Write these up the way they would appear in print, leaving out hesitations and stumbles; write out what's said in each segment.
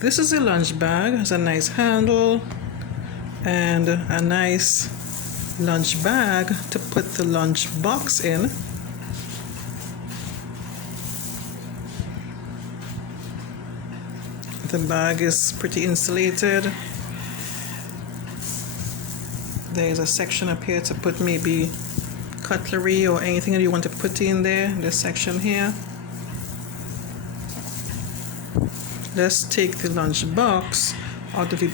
This is a lunch bag. It has a nice handle and a nice lunch bag to put the lunch box in. The bag is pretty insulated. There is a section up here to put maybe cutlery or anything that you want to put in there. This section here. Let's take the lunch box out of the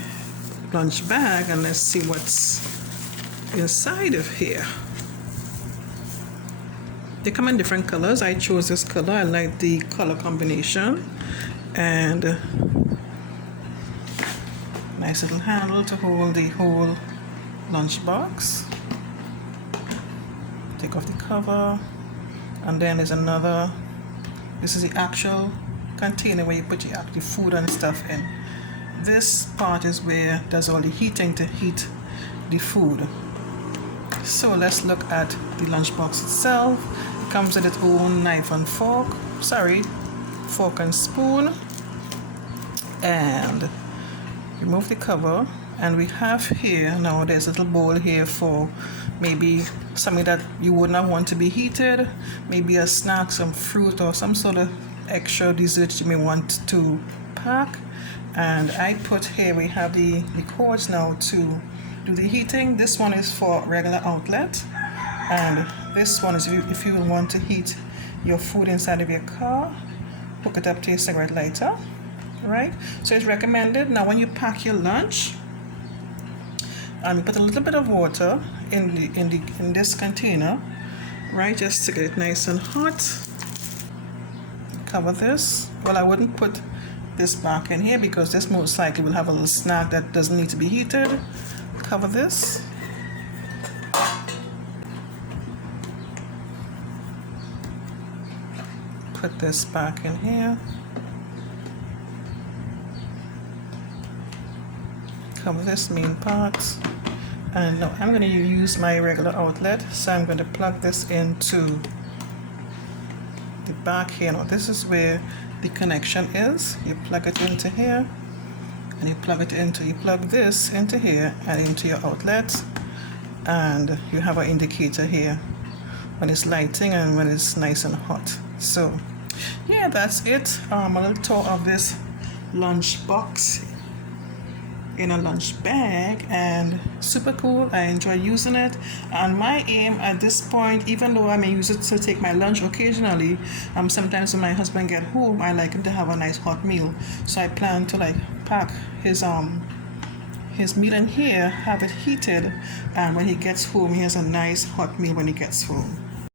lunch bag and let's see what's inside of here. They come in different colors. I chose this color. I like the color combination. And nice little handle to hold the whole lunch box. Take off the cover, and then there's another. This is the actual container where you put your food and stuff in. This part is where does all the heating to heat the food. So let's look at the lunchbox itself. It comes with its own knife and fork. Fork and spoon. And remove the cover. And we have here now, there's a little bowl here for maybe something that you would not want to be heated, maybe a snack, some fruit, or some sort of extra dessert you may want to pack. And I put here, we have the cords now to do the heating. This one is for regular outlet, and this one is if you want to heat your food inside of your car, hook it up to your cigarette lighter. Right, so it's recommended. Now when you pack your lunch, you put a little bit of water in this container, right, just to get it nice and hot. Cover this. Well, I wouldn't put this back in here because this most likely will have a little snack that doesn't need to be heated. Cover this. Put this back in here. Cover this main part. And now I'm going to use my regular outlet, so I'm going to plug this into the back here. Now this is where the connection is. You plug it into here, and you plug this into here and into your outlet, and you have an indicator here when it's lighting and when it's nice and hot. So yeah, that's it. A little tour of this lunch box in a lunch bag, and super cool. I enjoy using it, and my aim at this point, even though I may use it to take my lunch occasionally, sometimes when my husband get home, I like him to have a nice hot meal, so I plan to like pack his meal in here, have it heated, and when he gets home he has a nice hot meal when he gets home.